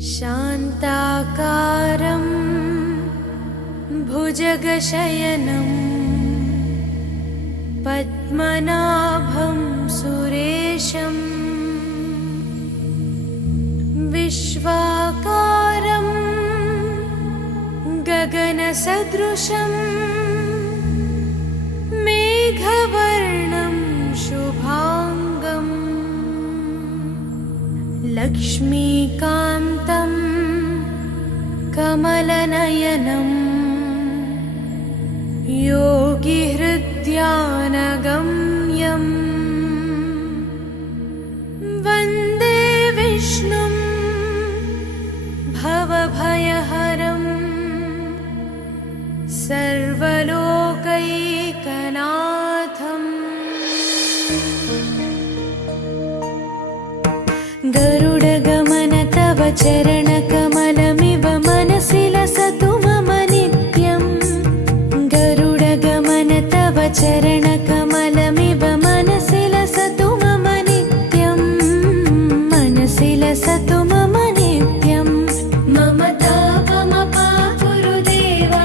शान्ताकारं भुजगशयनं पद्मनाभं सुरेशं विश्वाकारं गगनसदृशं मेघवर्णं शुभांगं लक्ष्मीकान्तं कमलनयनं योगिहृद्यानगम्यं वन्दे विष्णुं भवभयहरं सर्वलोकैकनाथम्। गरुडगमन तव चरणकमलमिव मनसि लसतु मम नित्यम्। गरुडगमन तव चरणकमलमिव मनसि लसतु मम नित्यम्। मनसि लसतु मम नित्यम्। मम तापमपा गुरुदेवा,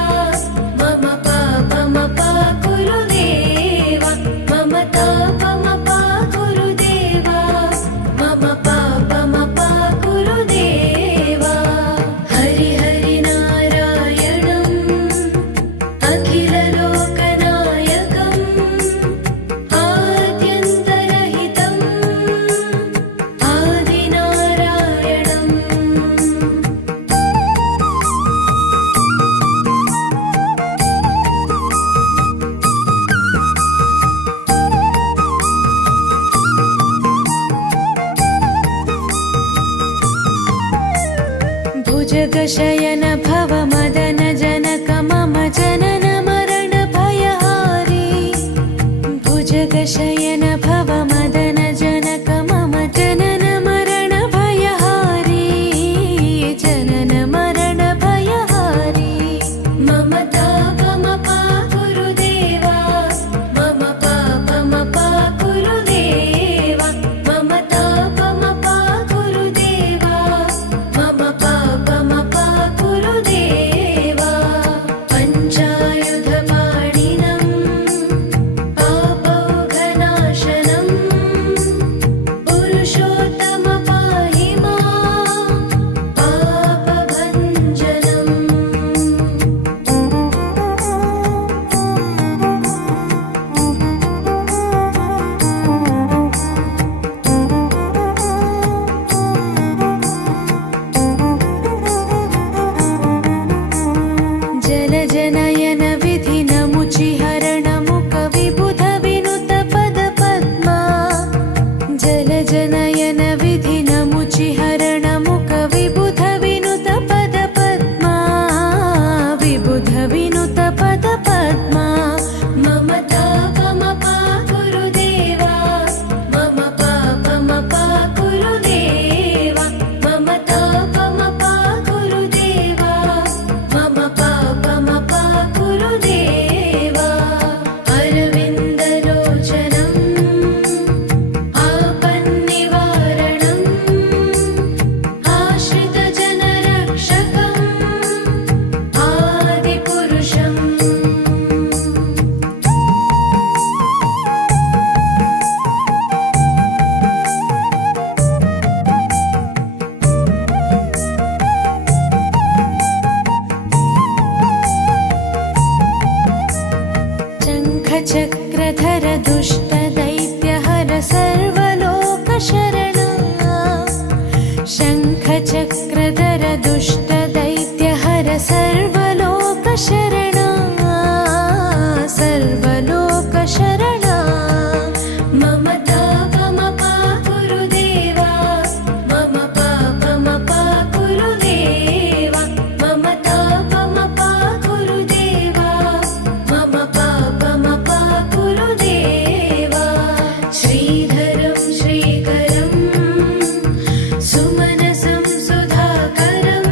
मम पापमपा गुरुदेवा, मम तापमपा गुरुदेवा, मम पापमपा गुरुदेवा। हरि हरि नारायणम् अखिललोकनायकम् आद्यन्तरहितम् आदिनारायणम्। भुजगशयन भव मदन जनक मम जनन मरण भयहारी। भुजगशयन भव मदन जनक मम जनन मरण भयहारी। जनन मरण भयहारी। मम तापमपा गुरुदेवा, मम पापमपा गुरुदेवा, मम तापमपा गुरुदेवा, मम पापमपा गुरुदेवा। पञ्चायुधपाणिनं पापौघनाशनं पुरुषोत्तम पाहि मां पापभञ्जनम्। जलजनयन विधिनमुचिहरणमुख विबुध विनुत पदपद्मा। जलजनयन विधिनमुचिहरणमुख विबुध विनुत पदपद्मा। विबुध विनुत पदपद्मा। मम तापमपा गुरुदेवा, मम पापमपा गुरुदेवा, मम तापमपा गुरुदेवा, मम पापमपा गुरुदेवा। अरविन्दलोचनम् आपन्निवारणम् आश्रितजनरक्षकम् आदिपुरुषम्। शङ्खचक्रधर दुष्टदैत्यहर सर्वलोकशरणा। शङ्खचक्रधर दुष्टदैत्यहर सर्वलोकशरणा। सर्वलोकशरणा। मम तापमपा गुरुदेवा, मम पापमपा गुरुदेवा, मम तापमपा गुरुदेवा, मम पापमपा गुरुदेवा। श्रीधरं श्रीकरं सुमनसं सुधाकरं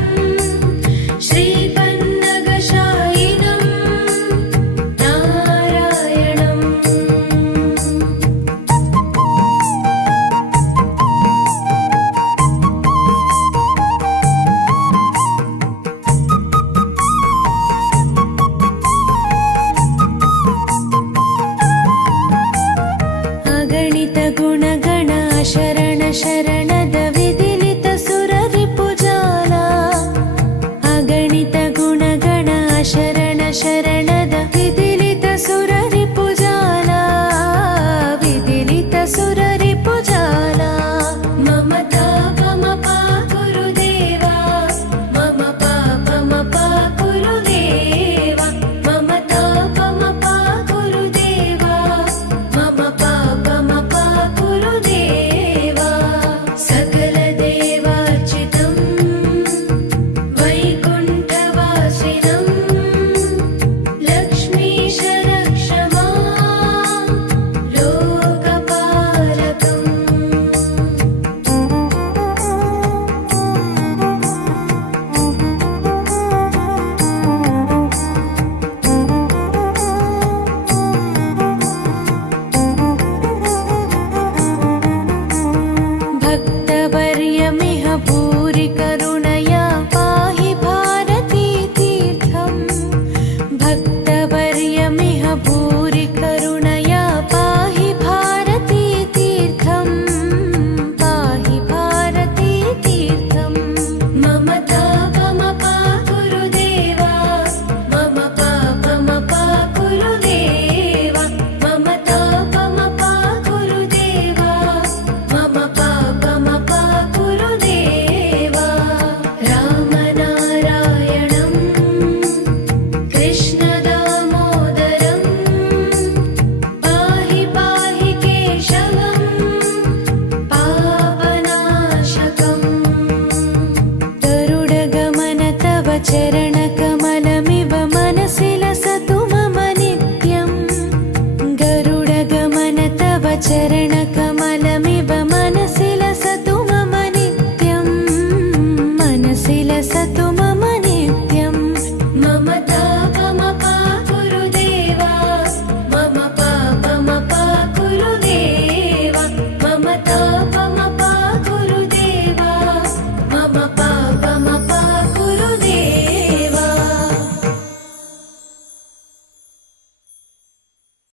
चरणकमलमिव मनसि लसतु मम नित्यम् गरुडगमन तव चरणकमल